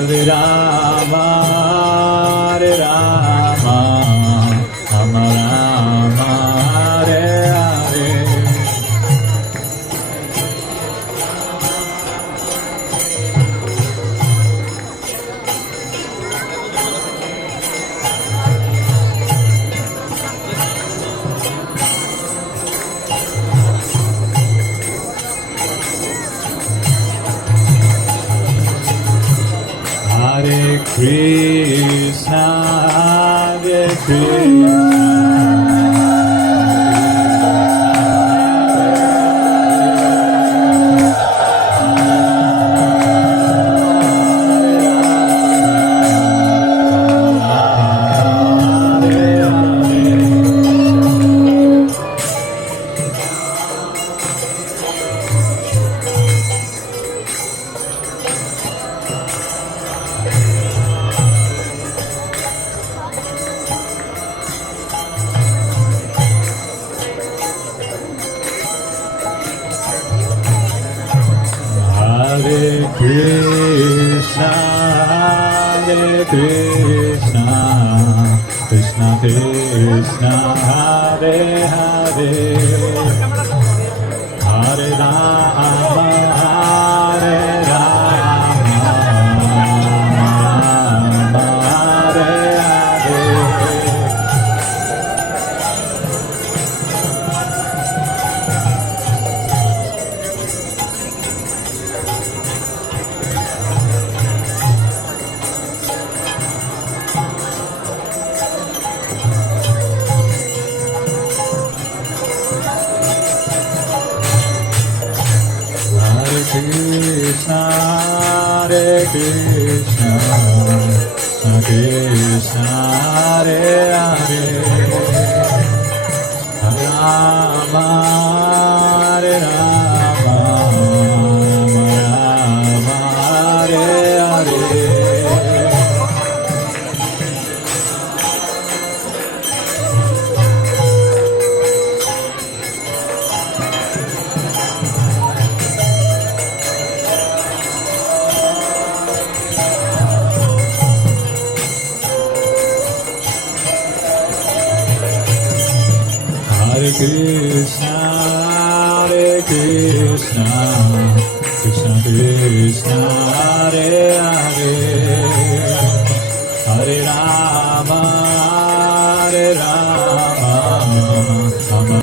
Hare Rama, Hare Rama, Rama Rama, Hare Hare. Hare Krishna, Hare Krishna. Hare Krishna, Hare Krishna, Krishna Krishna, Hare Hare, Hare Rama, Hare Rama, Hare Hare. Krishna, Hare Krishna, Krishna Hare Hare, Hare Rama, Hare Rama, Rama Hare Hare. Hare Krishna, Hare Krishna, Krishna Krishna, Hare Hare, Hare Rama, Hare Rama, Rama.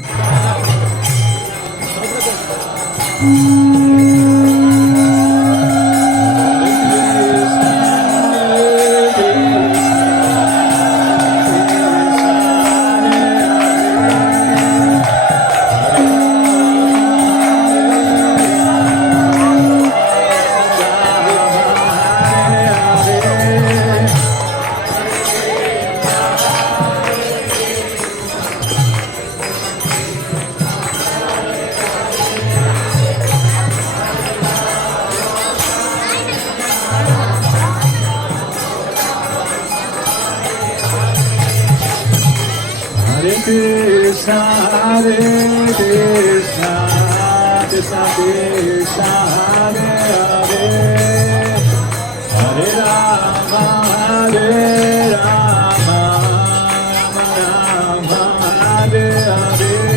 Krishna, Hare Krishna, Krishna Krishna, Hare Hare, Hare Rama, Hare Rama, Rama Rama, Hare Hare.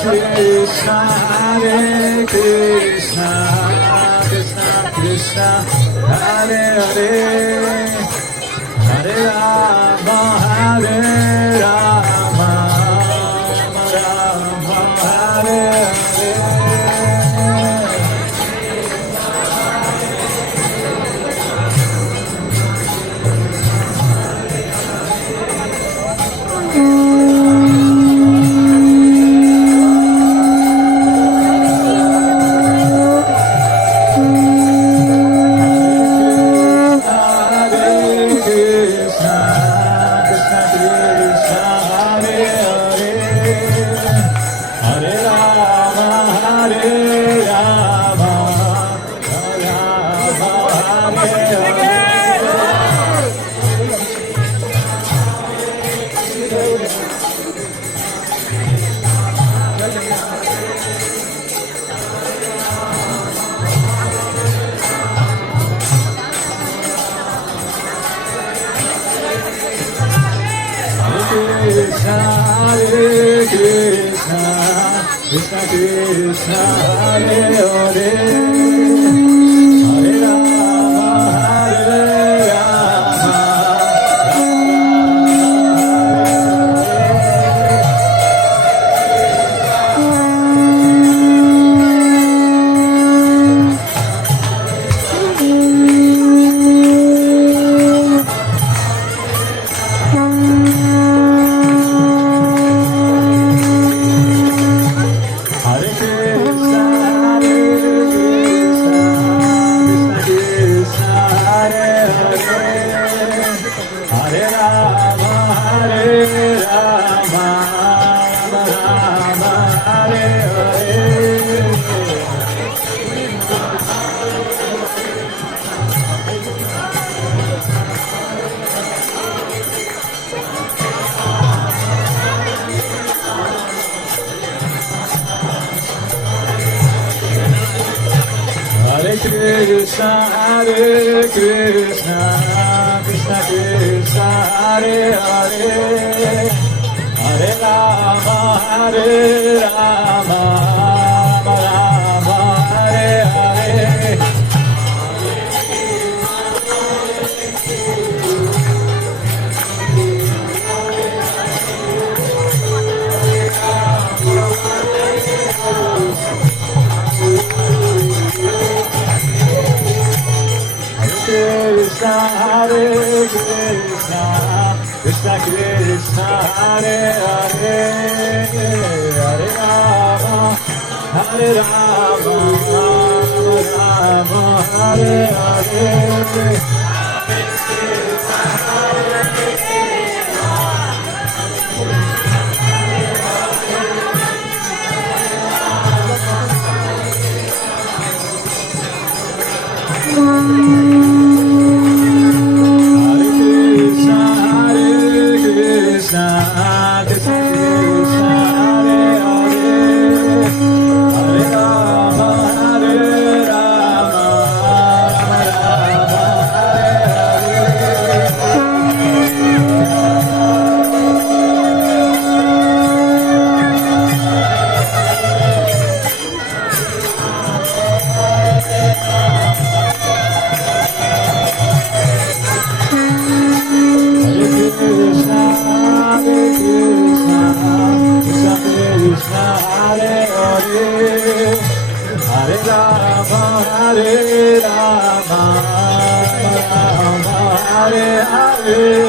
Krishna, Hare Krishna, Krishna Krishna, Hare Hare, Hare Rama, Hare Rama, Rama Hare Hare. Krishna Krishna, Hare Hare, Hare Rama, Hare Rama, Krishna, Hare Krishna, Krishna Krishna, Hare Hare, Hare Rama, Hare Rama, Rama Hare Hare. Krishna, Hare Krishna, Krishna Krishna, Hare Hare, Hare Rama, Hare Rama, Rama Hare Hare.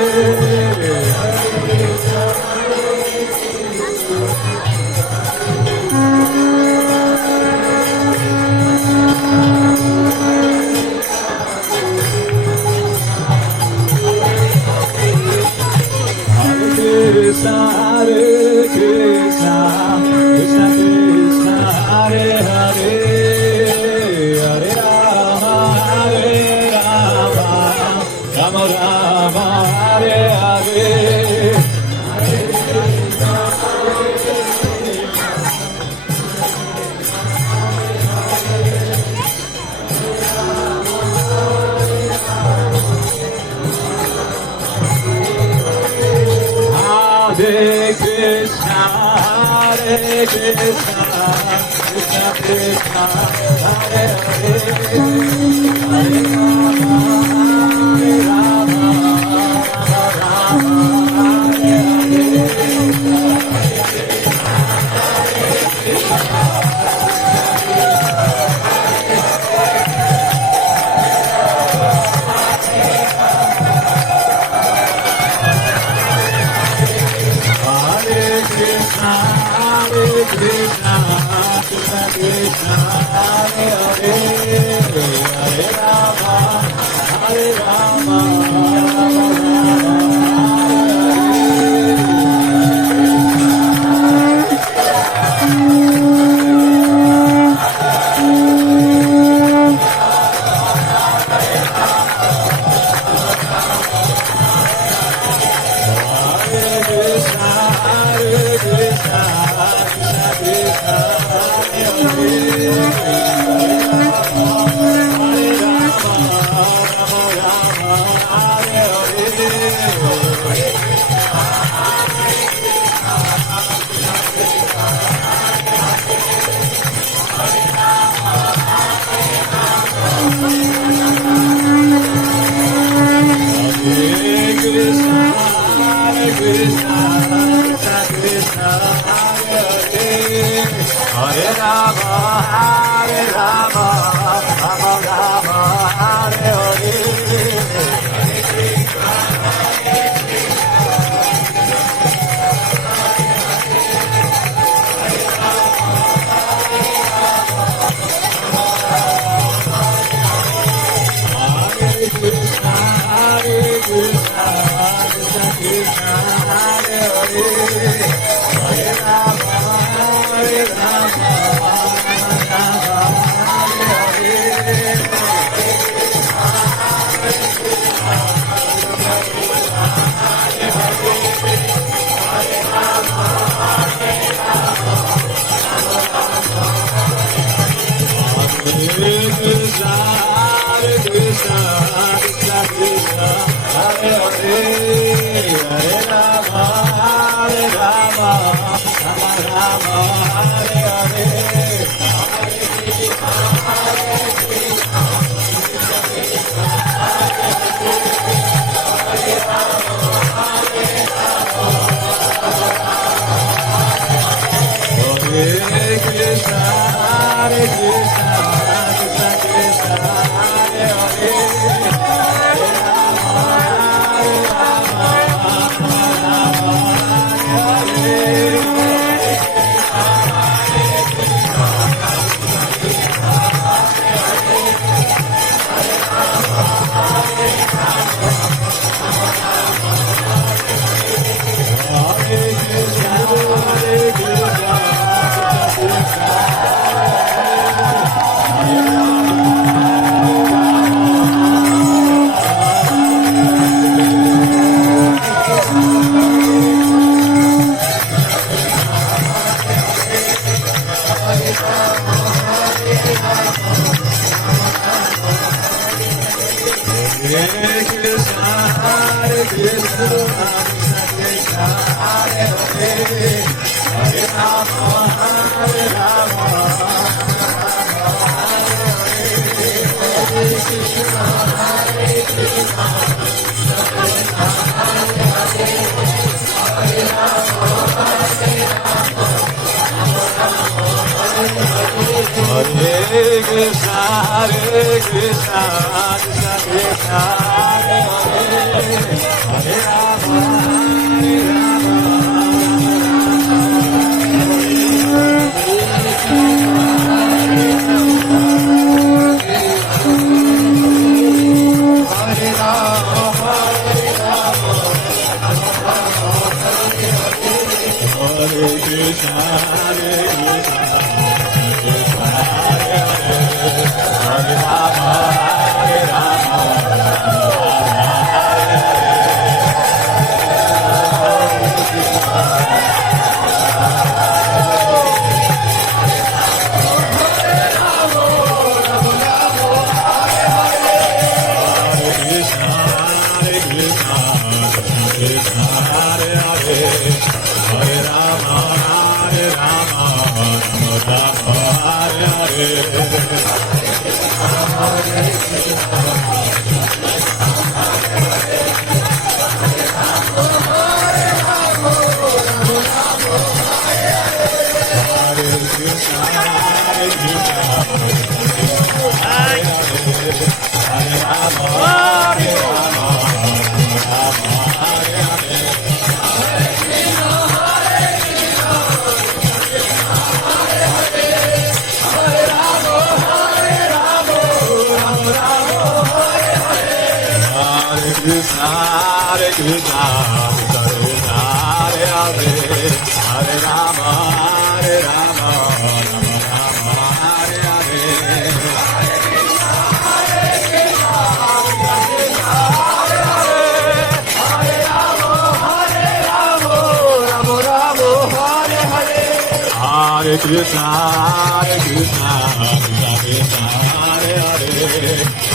Hare Krishna, Hare Krishna, Krishna Krishna, Hare Hare,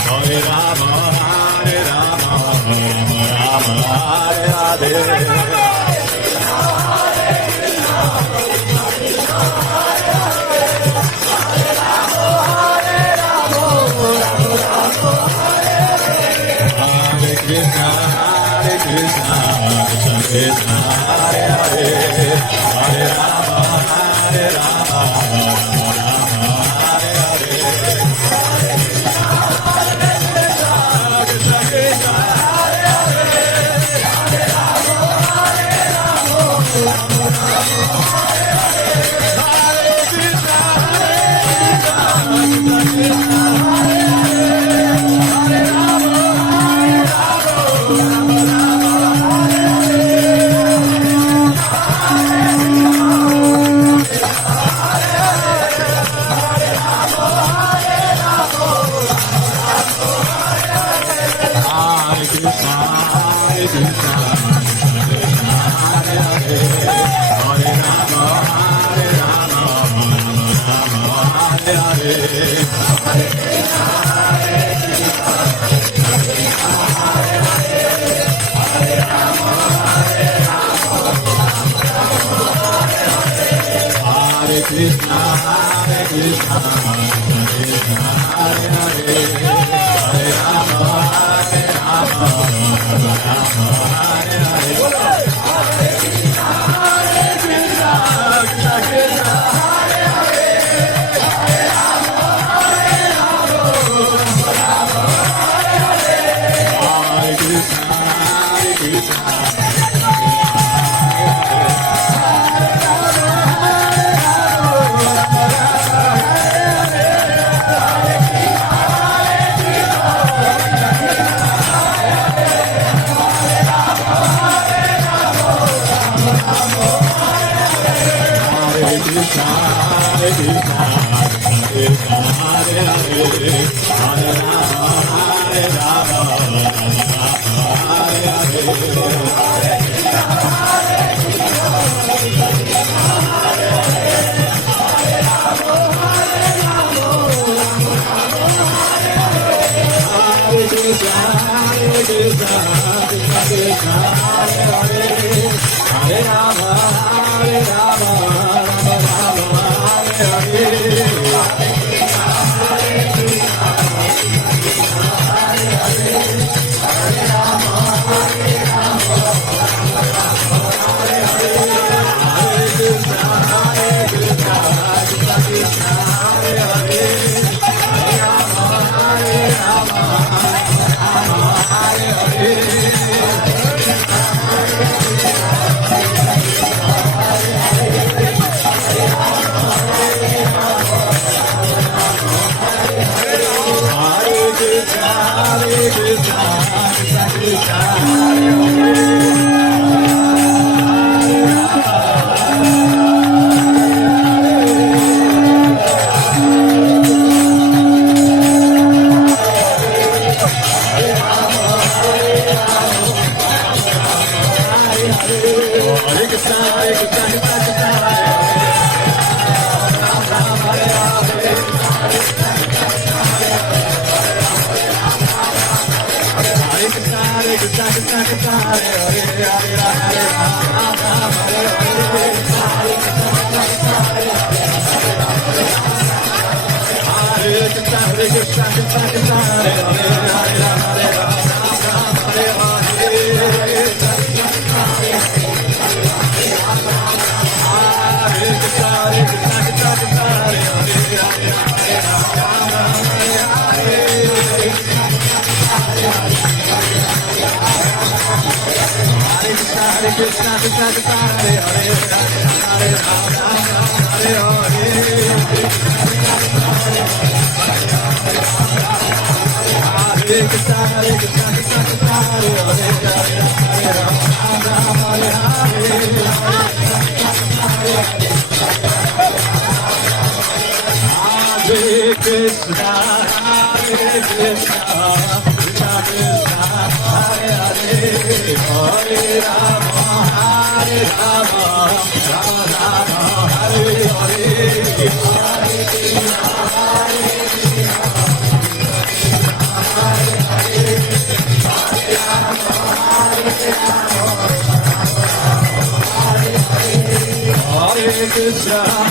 Hare Rama, Hare Rama, Rama Rama, Hare Hare. Krishna, Hare Krishna, Krishna Krishna, Hare Hare, Hare Rama, Hare Rama, Rama Rama, Hare Hare. Krishna Krishna, Hare Hare, Hare Rama, Hare Rama, Rama Rama, Hare Hare. Hare Krishna, Hare Krishna, Krishna Krishna, Hare Hare, Hare Rama. Krishna, Hare Krishna, Krishna Krishna, Hare Hare, Hare Rama, Hare Rama, Rama Rama, Hare Hare. Hare Krishna, Hare Krishna, Krishna Krishna, Hare Hare, Hare Rama, Hare Rama, Rama Rama, Hare Hare. Hare Krishna, Hare Krishna. Hare Krishna, Hare Krishna, Krishna Krishna, Hare Hare, Hare Rama, Hare Rama, Rama Rama, Hare Hare, Hare Krishna, Hare Krishna, Hare Hare, Hare Rama, Hare Rama, Hare Hare, Hare Krishna.